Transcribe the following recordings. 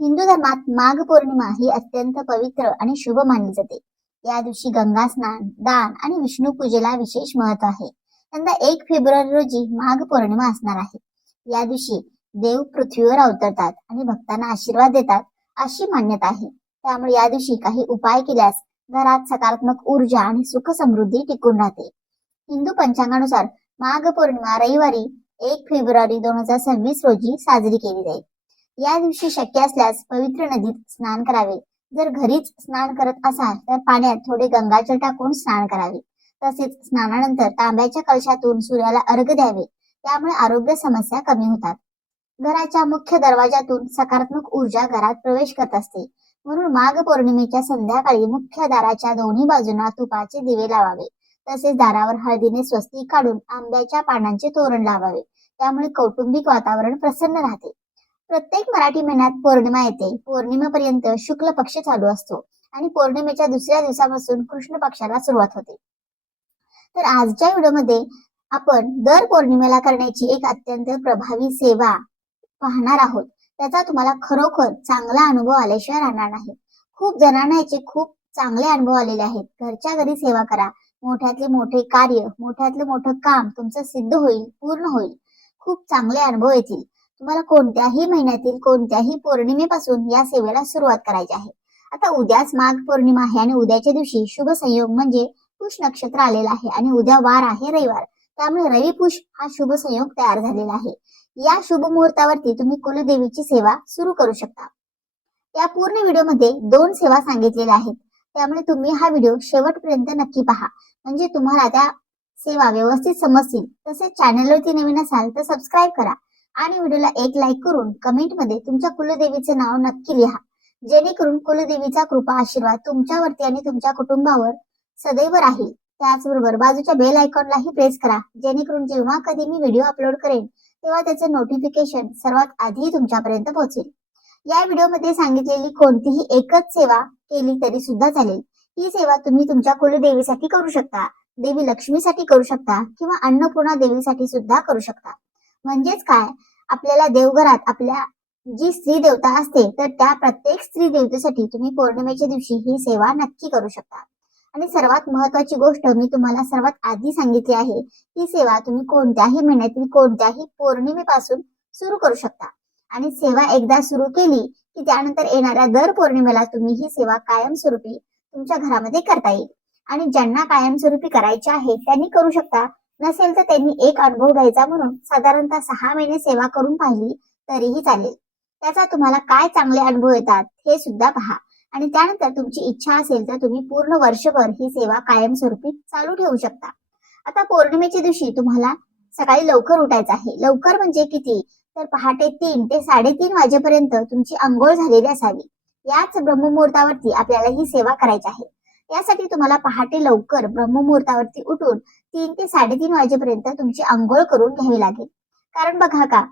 हिंदू धर्मात माघ पौर्णिमा ही अत्यंत पवित्र आणि शुभ मानली जाते. या दिवशी गंगा स्नान, दान आणि विष्णू पूजेला विशेष महत्व आहे. यंदा 1 फेब्रुवारी रोजी माघ पौर्णिमा असणार आहे. या दिवशी देव पृथ्वीवर अवतरतात आणि भक्तांना आशीर्वाद देतात अशी मान्यता आहे. त्यामुळे या दिवशी काही उपाय केल्यास घरात सकारात्मक ऊर्जा आणि सुख समृद्धी टिकून राहते. हिंदू पंचांगानुसार माघ पौर्णिमा रविवारी 1 फेब्रुवारी 2026 रोजी साजरी केली जाईल. या दिवशी शक्य असल्यास पवित्र नदीत स्नान करावे. जर घरीच स्नान करत असाल तर पाण्यात थोडे गंगाजल टाकून स्नान करावे. तसेच स्नानानंतर तांब्याच्या कलशातून सूर्याला अर्घ्य द्यावे. त्यामुळे आरोग्य समस्या कमी होतात. घराच्या मुख्य दरवाजातून सकारात्मक ऊर्जा घरात प्रवेश करत असते. म्हणून माघ पौर्णिमेच्या संध्याकाळी मुख्य दाराच्या दोन्ही बाजूंना तुपाचे दिवे लावावे. तसेच दारावर हळदीने स्वस्तिक काढून आंब्याच्या पानांचे तोरण लावावे. त्यामुळे कौटुंबिक वातावरण प्रसन्न राहते. प्रत्येक मराठी महिन्यात पौर्णिमा येते. पौर्णिमेपर्यंत शुक्ल पक्ष चालू असतो आणि पौर्णिमेच्या दुसऱ्या दिवसापासून कृष्ण पक्षाला सुरुवात होते. तर आजच्या व्हिडिओमध्ये आपण दर पौर्णिमेला करण्याची एक अत्यंत प्रभावी सेवा पाहणार आहोत. त्याचा तुम्हाला खरोखर चांगला अनुभव आल्याशिवाय राहणार नाही. खूप जणांना याचे खूप चांगले अनुभव आलेले आहेत. घरच्या घरी सेवा करा. मोठ्यातले मोठे कार्य, मोठ्यातले मोठं काम तुमचं सिद्ध होईल, पूर्ण होईल. खूप चांगले अनुभव येतील. तुम्हाला कोणत्याही महिन्यातील कोणत्याही पौर्णिमेपासून या सेवेला सुरुवात करायची आहे. आता उद्याच माघ पौर्णिमा आहे आणि उद्याच्या दिवशी शुभ संयोग म्हणजे पुष नक्षत्र आलेला आहे आणि उद्या वार आहे रविवार. त्यामुळे रवि पुष हा शुभ संयोग तयार झालेला आहे. या शुभ मुहूर्तावरती तुम्ही कुलदेवीची सेवा सुरू करू शकता. या पूर्ण व्हिडिओमध्ये 2 सेवा सांगितलेल्या आहेत. त्यामुळे तुम्ही हा व्हिडिओ शेवटपर्यंत नक्की पहा, म्हणजे तुम्हाला त्या सेवा व्यवस्थित समजतील. तसेच चॅनलवरती नवीन असाल तर सबस्क्राईब करा आणि व्हिडिओला एक लाईक करून कमेंटमध्ये तुमच्या कुलदेवीचे नाव नक्की लिहा, जेणेकरून कुलदेवीचा कृपा आशीर्वाद तुमच्यावरती आणि तुमच्या कुटुंबावर सदैव राहील. त्याचबरोबर बाजूच्या बेल आयकॉनलाही प्रेस करा, जेणेकरून जेव्हा कधी मी व्हिडिओ अपलोड करेन तेव्हा त्याचे नोटिफिकेशन सर्वात आधी तुमच्यापर्यंत पोहोचेल. या व्हिडिओमध्ये सांगितलेली कोणतीही एकच सेवा केली तरी सुद्धा चालेल. ही सेवा तुम्ही तुमच्या कुलदेवीसाठी करू शकता, देवी लक्ष्मीसाठी करू शकता किंवा अन्नपूर्णा देवीसाठी सुद्धा करू शकता. म्हणजेच काय, आपल्याला देवघरात आपल्या जी स्त्री देवता असते तर त्या प्रत्येक स्त्री देवतेसाठी तुम्ही पौर्णिमेच्या दिवशी ही सेवा नक्की करू शकता. आणि सर्वात महत्वाची गोष्ट मी तुम्हाला सर्वात आधी सांगितली आहे, ही सेवा तुम्ही कोणत्याही महिन्यातील कोणत्याही पौर्णिमेपासून सुरू करू शकता. आणि सेवा एकदा सुरू केली की त्यानंतर येणाऱ्या दर पौर्णिमेला तुम्ही ही सेवा कायमस्वरूपी तुमच्या घरामध्ये करता येईल. आणि ज्यांना कायमस्वरूपी करायची आहे त्यांनी करू शकता. नसेल तर त्यांनी एक अनुभव घ्यायचा म्हणून साधारणतः 6 महिने सेवा करून पाहिली तरीही चालेल. त्याचा तुम्हाला काय चांगले अनुभव येतात हे सुद्धा पहा. आणि त्यानंतर तुमची इच्छा असेल तर तुम्ही पूर्ण वर्षभर ही सेवा कायमस्वरूपी चालू ठेवू शकता. आता पौर्णिमेच्या दिवशी तुम्हाला सकाळी लवकर उठायचं आहे. लवकर म्हणजे किती, तर पहाटे 3 ते 3:30 वाजेपर्यंत तुमची अंघोळ झालेली असावी. याच ब्रह्ममुहूर्तावरती आपल्याला ही सेवा करायची आहे. यासाठी तुम्हाला पहाटे लवकर ब्रह्ममुहूर्तावरती उठून 3 ते 3:30 वाजेपर्यंत तुमची अंघोळ करून घ्यावी लागेल. कारण बघा का,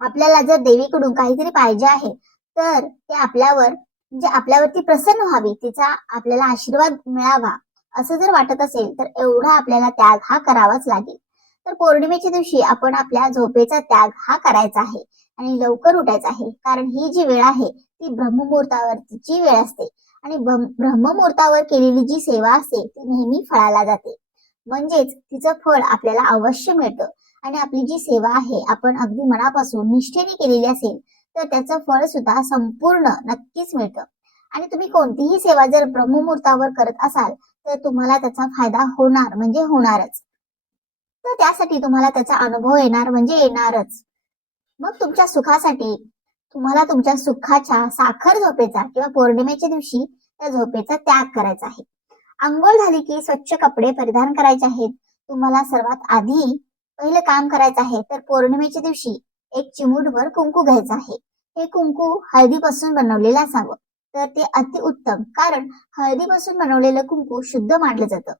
आपल्याला जर देवीकडून काहीतरी पाहिजे आहे तर ते आपल्यावर म्हणजे आपल्यावरती प्रसन्न व्हावी, तिचा आपल्याला आशीर्वाद मिळावा असं जर वाटत असेल तर एवढा आपल्याला त्याग हा करावाच लागेल. तर पौर्णिमेच्या दिवशी आपण आपल्या झोपेचा त्याग हा करायचा आहे आणि लवकर उठायचं आहे. कारण ही जी वेळ आहे ती ब्रह्ममुहूर्तावरची वेळ असते आणि ब्रह्ममुहूर्तावर केलेली जी सेवा असते ती नेहमी फळाला जाते. म्हणजेच तिचं फळ आपल्याला अवश्य मिळतं. आणि आपली जी सेवा आहे आपण अगदी मनापासून निष्ठेने केलेली असेल तर त्याचं फळ सुद्धा संपूर्ण नक्कीच मिळतं. आणि तुम्ही कोणतीही सेवा जर ब्रह्ममुहूर्तावर करत असाल तर तुम्हाला त्याचा फायदा होणार म्हणजे होणारच. तर त्यासाठी तुम्हाला त्याचा अनुभव येणार म्हणजे येणारच. मग तुमच्या सुखासाठी तुम्हाला तुमच्या सुखाच्या साखर झोपेचा किंवा पौर्णिमेच्या दिवशी त्या झोपेचा त्याग करायचा आहे. अंघोळ झाली की स्वच्छ कपडे परिधान करायचे आहेत. तुम्हाला सर्वात आधी पहिलं काम करायचं आहे तर पौर्णिमेच्या दिवशी एक चिमूटभर कुंकू घ्यायचं आहे. हे कुंकू हळदीपासून बनवलेलं असावं तर ते अतिउत्तम, कारण हळदीपासून बनवलेलं कुंकू शुद्ध मानलं जातं.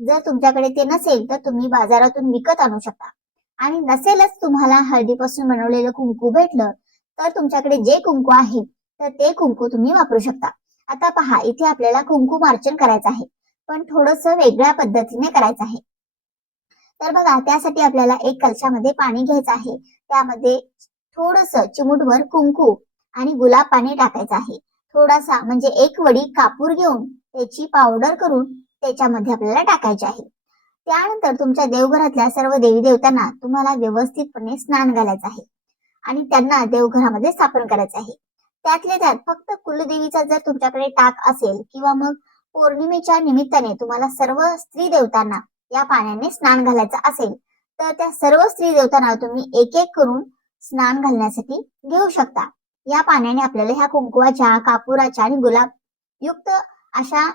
जर तुमच्याकडे ते नसेल तर तुम्ही बाजारातून विकत आणू शकता. आणि नसेलच तुम्हाला हळदीपासून बनवलेलं कुंकू भेटलं तर तुमच्याकडे जे कुंकू आहे तर ते कुंकू तुम्ही वापरू शकता. आता पहा, इथे आपल्याला कुंकू मार्जन करायचं आहे, पण थोडस वेगळ्या पद्धतीने करायचं आहे. तर बघा, त्यासाठी आपल्याला एक कलशामध्ये पाणी घ्यायचं आहे. त्यामध्ये थोडस चिमूटभर कुंकू आणि गुलाब पाणी टाकायचं आहे. थोडासा म्हणजे एक वडी कापूर घेऊन त्याची पावडर करून त्याच्यामध्ये आपल्याला टाकायची आहे. त्यानंतर तुमच्या देवघरातल्या सर्व देवी देवतांना तुम्हाला व्यवस्थितपणे स्नान घालायचं आहे आणि त्यांना देवघरामध्ये स्थापन करायचं आहे. त्यातल्या त्यात फक्त कुलदेवीचा जर तुमच्याकडे टाक असेल किंवा मग पौर्णिमेच्या निमित्ताने तुम्हाला सर्व स्त्री देवतांना या पाण्याने स्नान घालायचं असेल तर त्या सर्व स्त्री देवतांना तुम्ही एक एक करून स्नान घालण्यासाठी घेऊ शकता. या पाण्याने आपल्याला ह्या कुंकुवाच्या, कापुराच्या आणि गुलाब युक्त अशा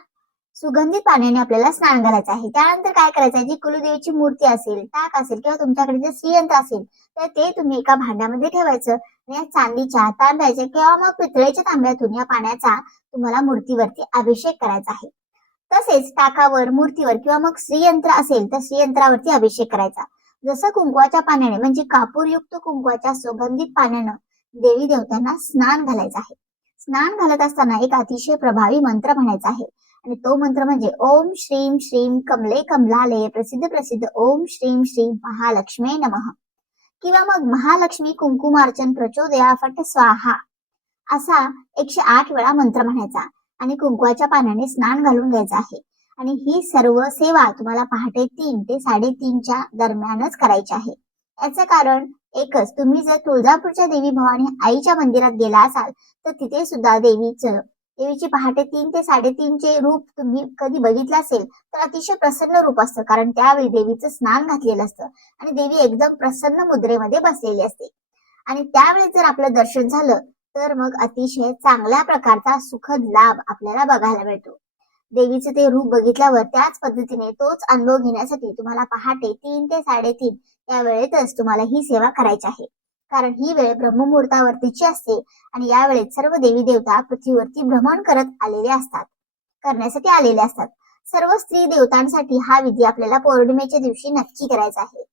सुगंधित पाण्याने आपल्याला स्नान घालायचं आहे. त्यानंतर काय करायचं आहे, जी कुलदेवीची मूर्ती असेल, टाक असेल किंवा तुमच्याकडे जे श्रीयंत्र असेल तर ते तुम्ही एका भांड्यामध्ये ठेवायचं आणि या चांदीच्या, तांब्याच्या किंवा मग पितळेच्या तांब्यातून या पाण्याचा तुम्हाला मूर्तीवरती अभिषेक करायचा आहे. तसेच टाकावर, मूर्तीवर किंवा मग श्रीयंत्र असेल तर श्रीयंत्रावरती अभिषेक करायचा. जसं कुंकवाच्या पाण्याने म्हणजे कापूरयुक्त कुंकवाच्या सुगंधित पाण्यानं देवी देवतांना स्नान घालायचं आहे. स्नान घालत असताना एक अतिशय प्रभावी मंत्र म्हणायचा आहे आणि तो मंत्र म्हणजे ओम श्रीम श्रीम कमले कमलालये प्रसिद्ध प्रसिद्ध ओम श्रीम श्रीम महालक्ष्मी नमः किंवा मग महालक्ष्मी कुंकुमार्चन प्रचोदया फट स्वाहा असा 108 वेळा मंत्र म्हणायचा आणि कुंकवाच्या पाण्याने स्नान घालून घ्यायचं आहे. आणि ही सर्व सेवा तुम्हाला पहाटे 3 ते 3:30च्या दरम्यानच करायची आहे. याचं कारण एकच, तुम्ही जर तुळजापूरच्या देवी भवानी आईच्या मंदिरात गेला असाल तर तिथे सुद्धा देवीचे पहाटे 3 ते 3:30चे रूप तुम्ही कधी बघितलं असेल तर अतिशय प्रसन्न रूप असतं, कारण त्यावेळी देवीचं स्नान घातलेलं असतं आणि देवी एकदम प्रसन्न मुद्रेमध्ये बसलेली असते. आणि त्यावेळी जर आपलं दर्शन झालं तर मग अतिशय चांगल्या प्रकारचा सुखद लाभ आपल्याला बघायला मिळतो. देवीचे ते रूप बघितल्यावर त्याच पद्धतीने तोच अनुभव घेण्यासाठी तुम्हाला पहाटे 3 ते 3:30 या वेळेतच तुम्हाला ही सेवा करायची आहे. कारण ही वेळ ब्रह्ममुहूर्तावरतीची असते आणि या वेळेत सर्व देवी देवता पृथ्वीवरती भ्रमण करण्यासाठी आलेले असतात. सर्व स्त्री देवतांसाठी हा विधी आपल्याला पौर्णिमेच्या दिवशी नक्की करायचा आहे.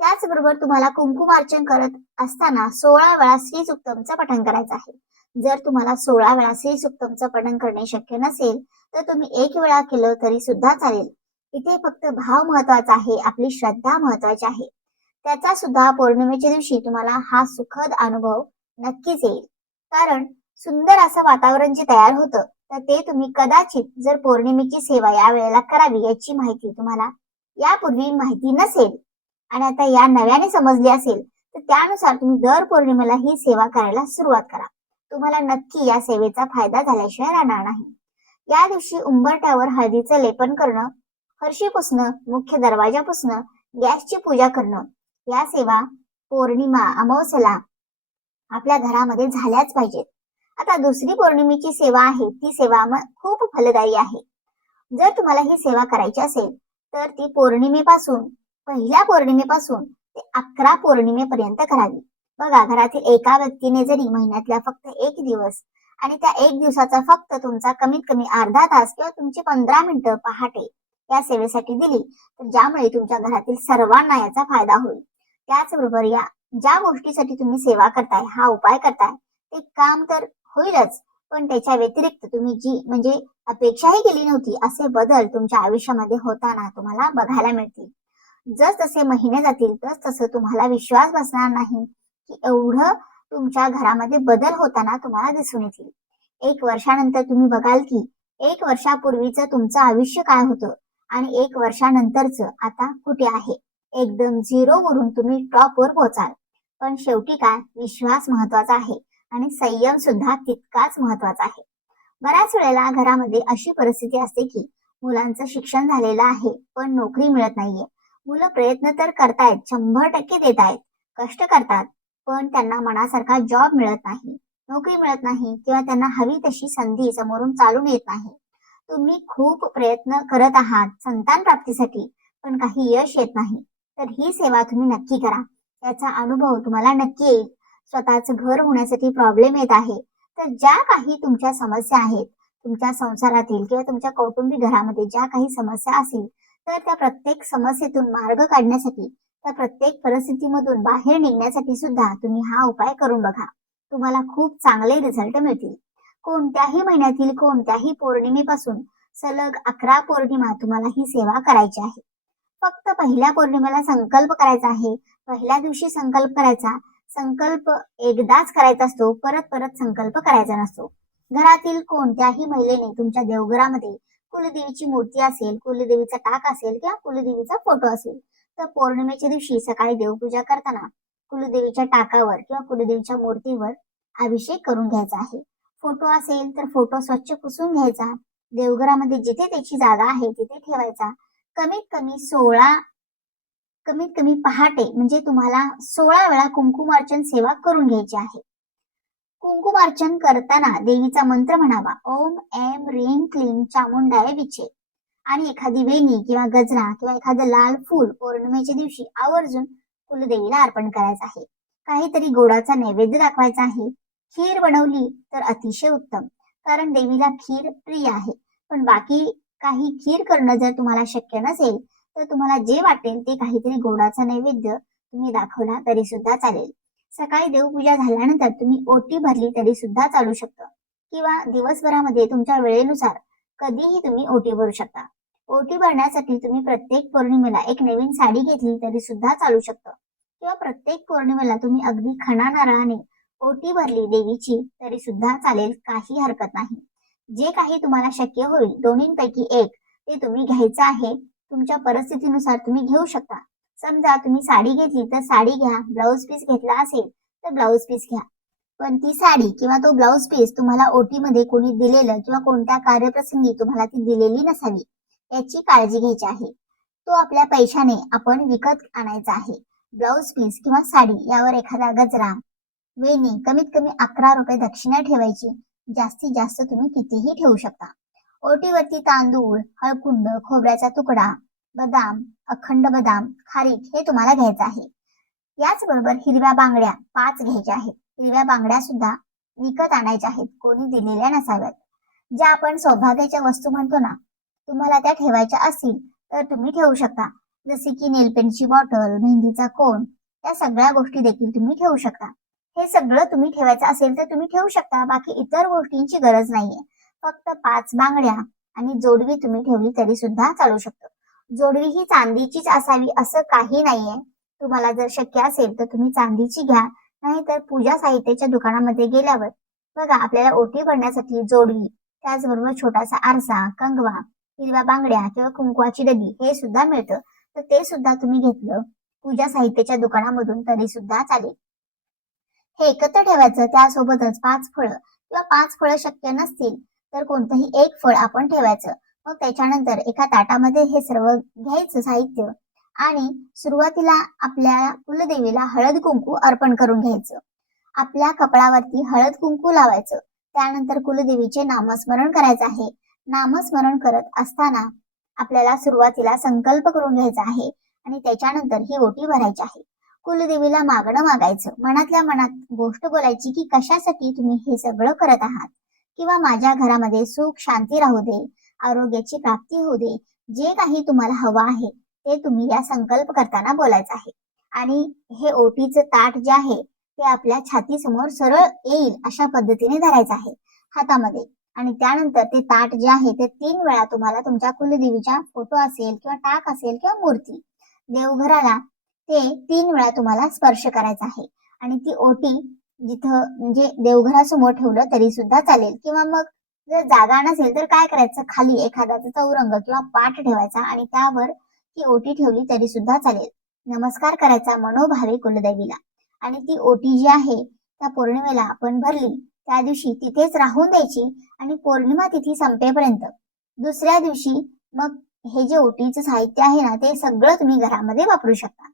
त्याचबरोबर तुम्हाला कुंकुमार्चन करत असताना 16 वेळा श्री सुक्तमचं पठण करायचं आहे. जर तुम्हाला 16 वेळा श्री सुक्तमचं पठण करणे शक्य नसेल तर तुम्ही 1 वेळा केलं तरी सुद्धा चालेल. इथे फक्त भाव महत्वाचा आहे, आपली श्रद्धा महत्वाची आहे. त्याचा सुद्धा पौर्णिमेच्या दिवशी तुम्हाला हा सुखद अनुभव नक्कीच येईल. कारण सुंदर असं वातावरण जे तयार होतं तर ते तुम्ही कदाचित जर पौर्णिमेची सेवा या वेळेला करावी याची माहिती तुम्हाला यापूर्वी माहिती नसेल आणि आता या नव्याने समजली असेल तर त्यानुसार तुम्ही दर पौर्णिमेला ही सेवा करायला सुरुवात करा. तुम्हाला नक्की या सेवेचा फायदा झाल्याशिवाय राहणार नाही. या दिवशी उंबरठ्यावर हळदीचं लेपन करणं, फरशी पुसणं, मुख्य दरवाजा पुसणं, गॅसची पूजा करणं या सेवा पौर्णिमा अमावस्येला आपल्या घरामध्ये झाल्याच पाहिजेत. आता दुसरी पौर्णिमेची सेवा आहे ती सेवा खूप फलदायी आहे. जर तुम्हाला ही सेवा करायची असेल तर ती पहिल्या पौर्णिमेपासून ते 11 पौर्णिमेपर्यंत करावी. बघा, घरातील एका व्यक्तीने जरी महिन्यातल्या फक्त 1 दिवस आणि त्या 1 दिवसाचा फक्त तुमचा कमीत कमी अर्धा तास किंवा तुमची 15 मिनिटं पहाटे या सेवेसाठी दिली तर ज्यामुळे तुमच्या घरातील सर्वांना याचा फायदा होईल. त्याचबरोबर या ज्या गोष्टीसाठी तुम्ही सेवा करताय, हा उपाय करताय, ते काम तर होईलच, पण त्याच्या व्यतिरिक्त तुम्ही जी म्हणजे अपेक्षाही केली नव्हती असे बदल तुमच्या आयुष्यामध्ये होताना तुम्हाला बघायला मिळतील. जसजसे महिने जातील तसं तुम्हाला विश्वास बसणार नाही की एवढं तुमच्या घरामध्ये बदल होताना तुम्हाला दिसून येतील. 1 वर्षानंतर तुम्ही बघाल की 1 वर्षापूर्वीचं तुमचं आयुष्य काय होतं आणि 1 वर्षानंतरचं आता कुठे आहे. एकदम 0 वरून तुम्ही टॉप वर पोहोचाल. पण शेवटी काय, विश्वास महत्वाचा आहे आणि संयम सुद्धा तितकाच महत्वाचा आहे. बऱ्याच वेळेला घरामध्ये अशी परिस्थिती असते की मुलांचं शिक्षण झालेलं आहे पण नोकरी मिळत नाहीये. मुलं प्रयत्न तर करतायत, 100% देत आहेत, कष्ट करतात, पण त्यांना मनासारखा जॉब मिळत नाही, नोकरी मिळत नाही किंवा त्यांना हवी तशी संधी समोरून चालून येत नाही. तुम्ही खूप प्रयत्न करत आहात संतान प्राप्तीसाठी पण काही यश येत नाही, तर ही सेवा तुम्ही नक्की करा. याचा अनुभव तुम्हाला नक्की येईल. स्वतःचं घर होण्यासाठी प्रॉब्लेम येत आहे तर ज्या काही तुमच्या समस्या आहेत, तुमच्या संसारातील किंवा तुमच्या कौटुंबिक घरामध्ये ज्या काही समस्या असतील तर त्या प्रत्येक समस्येतून मार्ग काढण्यासाठी, त्या प्रत्येक परिस्थितीमधून बाहेर निघण्यासाठी सुद्धा तुम्ही हा उपाय करून बघा. तुम्हाला खूप चांगले रिझल्ट मिळतील. कोणत्याही महिन्यातील कोणत्याही पौर्णिमेपासून सलग 11 पौर्णिमा तुम्हाला ही सेवा करायची आहे. फक्त पहिल्या पौर्णिमेला संकल्प करायचा आहे. पहिल्या दिवशी संकल्प करायचा संकल्प एकदाच करायचा असतो, परत परत संकल्प करायचा नसतो. घरातील कोणत्याही महिलेने तुमच्या देवघरामध्ये कुलदेवीची मूर्ती असेल, कुलदेवीचा टाक असेल किंवा कुलदेवीचा फोटो असेल, तर पौर्णिमेच्या दिवशी सकाळी देवपूजा करताना कुलदेवीच्या टाकावर किंवा कुलदेवीच्या मूर्तीवर अभिषेक करून घ्यायचा आहे. फोटो असेल तर फोटो स्वच्छ पुसून घ्यायचा. देवघरामध्ये जिथे त्याची जागा आहे तिथे ठेवायचा. कमीत कमी पहाटे म्हणजे तुम्हाला 16 वेळा कुंकुमार्चन सेवा करून घ्यायची आहे. कुंकुमार्चन करताना देवीचा मंत्र म्हणावा, ओम ऐं ह्रीं क्लीं चामुंडाय विचे. आणि एखादी वेणी किंवा गजरा किंवा एखादं लाल फूल पौर्णिमेच्या दिवशी आवर्जून कुलदेवीला अर्पण करायचं आहे. काहीतरी गोडाचा नैवेद्य दाखवायचा आहे. खीर बनवली तर अतिशय उत्तम, कारण देवीला खीर प्रिय आहे. पण बाकी काही खीर करणं जर तुम्हाला शक्य नसेल तर तुम्हाला जे वाटेल ते काहीतरी गोडाचा नैवेद्य तुम्ही दाखवला तरी सुद्धा चालेल. सकाळी देवपूजा झाल्यानंतर तुम्ही ओटी भरली तरी सुद्धा चालू शकतं, किंवा दिवसभरामध्ये तुमच्या वेळेनुसार कधीही तुम्ही ओटी भरू शकता. ओटी भरण्यासाठी तुम्ही प्रत्येक पौर्णिमेला एक नवीन साडी घेतली तरी सुद्धा चालू शकतं, किंवा प्रत्येक पौर्णिमेला तुम्ही अगदी खणा नारळाने ओटी भरली देवीची तरी सुद्धा चालेल, काही हरकत नाही. जे काही तुम्हाला शक्य होईल दोन्हींपैकी एक ते तुम्ही घ्यायचं आहे. तुमच्या परिस्थितीनुसार तुम्ही घेऊ शकता. समजा तुम्ही साडी घेतली तर साडी घ्या, ब्लाऊज पीस घेतला असेल तर ब्लाऊज पीस घ्या. पण ती साडी किंवा तो ब्लाऊज पीस तुम्हाला ओटीमध्ये कोणी दिलेलं किंवा कोणत्या कार्यप्रसंगी तुम्हाला ती दिलेली नसावी, याची काळजी घ्यायची आहे. तो आपल्या पैशाने आपण विकत आणायचा आहे. ब्लाऊज पीस किंवा साडी यावर एखादा गजरा, वेणी, कमीत कमी 11 रुपये दक्षिणा ठेवायची. जास्तीत जास्त तुम्ही कितीही ठेवू शकता. ओटीवरती तांदूळ, हळकुंड, खोबऱ्याचा तुकडा, बदाम, अखंड बदाम, खारीक हे तुम्हाला घ्यायचं आहे. याचबरोबर हिरव्या बांगड्या 5 घ्यायच्या आहेत. हिरव्या बांगड्या सुद्धा विकत आणायच्या आहेत, कोणी दिलेल्या नसाव्यात. ज्या आपण सौभाग्याच्या वस्तू म्हणतो ना, तुम्हाला त्या ठेवायच्या असतील तर तुम्ही ठेवू शकता. जसे की नेलपेंटची बॉटल, मेहंदीचा कोन, या सगळ्या गोष्टी देखील तुम्ही ठेवू शकता. हे सगळं तुम्ही ठेवायचं असेल तर तुम्ही ठेवू शकता. बाकी इतर गोष्टींची गरज नाहीये. फक्त 5 बांगड्या आणि जोडवी तुम्ही ठेवली तरी सुद्धा चालू शकतं. जोडवी ही चांदीचीच असावी असं काही नाहीये. तुम्हाला जर शक्य असेल तर तुम्ही चांदीची घ्या, नाहीतर पूजा साहित्याच्या दुकानामध्ये गेल्यावर बघा आपल्याला ओटी भरण्यासाठी जोडवी, त्याचबरोबर छोटासा आरसा, कंगवा, हिरव्या बांगड्या किंवा कुंकवाची डबी हे सुद्धा मिळतं. तर ते सुद्धा तुम्ही घेतलं पूजा साहित्याच्या दुकानामधून तरी सुद्धा चालेल. हे एकत्र ठेवायचं. त्यासोबतच 5 फळं किंवा 5 फळं शक्य नसतील तर कोणतंही एक फळ आपण ठेवायचं. मग त्याच्यानंतर एका ताटामध्ये हे सर्व घ्यायचं साहित्य आणि सुरुवातीला आपल्या कुलदेवीला हळद कुंकू अर्पण करून घ्यायचं. आपल्या कपाळावरती हळद कुंकू लावायचं. त्यानंतर कुलदेवीचे नामस्मरण करायचं आहे. नामस्मरण करत असताना आपल्याला सुरुवातीला संकल्प करून घ्यायचा आहे आणि त्याच्यानंतर ही ओटी भरायची आहे. कुलदेवीला मागणं मागायचं. मनातल्या मनात गोष्ट बोलायची की कशासाठी तुम्ही हे सगळं करत आहात, किंवा माझ्या घरामध्ये सुख शांती राहू दे, आरोग्याची प्राप्ती होऊ दे. जे काही तुम्हाला हवं आहे ते तुम्ही या संकल्प करताना बोलायचं आहे. आणि हे ओटीचं ताट जे आहे ते आपल्या छातीसमोर सरळ येईल अशा पद्धतीने धरायचं आहे हातामध्ये. आणि त्यानंतर ते ताट जे आहे ते 3 वेळा तुम्हाला तुमच्या कुलदेवीचा फोटो असेल किंवा टाक असेल किंवा मूर्ती, देवघराला ते 3 वेळा तुम्हाला स्पर्श करायचा आहे. आणि ती ओटी जिथं म्हणजे देवघरासमोर ठेवलं तरी सुद्धा चालेल, किंवा मग जर जागा नसेल तर काय करायचं, खाली एखादा चौरंग किंवा पाट ठेवायचा आणि त्यावर ती ओटी ठेवली तरी सुद्धा चालेल. नमस्कार करायचा मनोभावे कुलदेवीला. आणि ती ओटी जी आहे त्या पौर्णिमेला आपण भरली त्या दिवशी तिथेच राहून द्यायची आणि पौर्णिमा तिथी संपेपर्यंत दुसऱ्या दिवशी मग हे जे ओटीचं साहित्य आहे ना ते सगळं तुम्ही घरामध्ये वापरू शकता,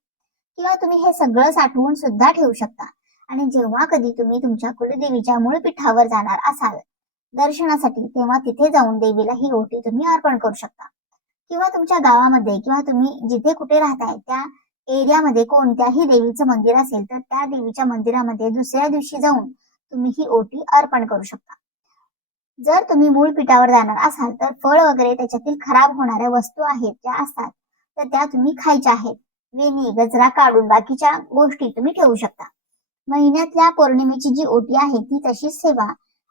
किंवा तुम्ही हे सगळं साठवून सुद्धा ठेवू शकता. आणि जेव्हा कधी तुम्ही तुमच्या कुलदेवीच्या मूळ पीठावर जाणार असाल दर्शनासाठी, तेव्हा तिथे जाऊन देवीला ही ओटी तुम्ही अर्पण करू शकता. किंवा तुमच्या गावामध्ये किंवा तुम्ही जिथे कुठे राहताय त्या एरियामध्ये कोणत्याही देवीचं मंदिर असेल तर त्या देवीच्या मंदिरामध्ये दुसऱ्या दिवशी जाऊन तुम्ही ही ओटी अर्पण करू शकता. जर तुम्ही मूळ पीठावर जाणार असाल तर फळ वगैरे त्याच्यातील खराब होणाऱ्या वस्तू आहेत ज्या असतात तर त्या तुम्ही खायच्या आहेत. वेणी गजरा काढून बाकीच्या गोष्टी तुम्ही ठेवू शकता. महिन्यातल्या पौर्णिमेची जी ओटी आहे ती तशीच सेवा,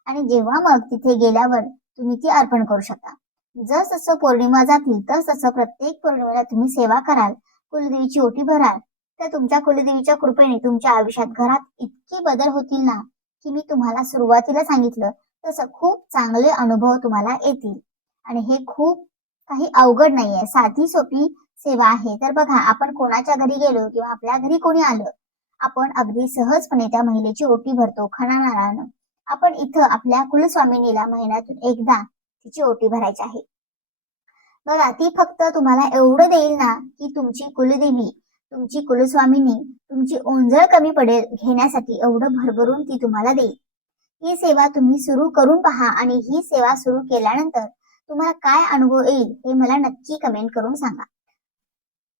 आणि जेव्हा मग तिथे गेल्यावर तुम्ही ती अर्पण करू शकता. जसं पौर्णिमा जातील तसं प्रत्येक पौर्णिमेला तुम्ही सेवा कराल, कुलदेवीची ओटी भराल, तर तुमच्या कुलदेवीच्या कृपेने तुमच्या आयुष्यात घरात इतके बदल होतील ना, की मी तुम्हाला सुरुवातीला सांगितलं तसं खूप चांगले अनुभव तुम्हाला येतील. आणि हे खूप काही अवघड नाहीये, साधी सोपी सेवा आहे. तर बघा, आपण कोणाच्या घरी गेलो किंवा आपल्या घरी कोणी आलं, आपण अगदी सहजपणे त्या महिलेची ओटी भरतो खणा नारळानं. आपण इथं आपल्या कुलस्वामिनीला महिन्यातून एकदा तिची ओटी भरायची आहे. बघा, ती फक्त तुम्हाला एवढं देईल ना, की तुमची कुलदेवी, तुमची कुलस्वामिनी तुमची ओंजळ कमी पडेल घेण्यासाठी एवढं भरभरून ती तुम्हाला देईल. ही सेवा तुम्ही सुरू करून पहा आणि ही सेवा सुरू केल्यानंतर तुम्हाला काय अनुभव येईल हे मला नक्की कमेंट करून सांगा.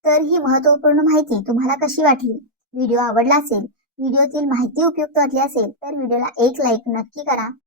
तर ही महत्त्वपूर्ण माहिती तुम्हाला कशी वाटली? व्हिडिओ आवडला असेल, व्हिडिओतील माहिती उपयुक्त वाटली असेल तर व्हिडिओला एक लाईक नक्की करा.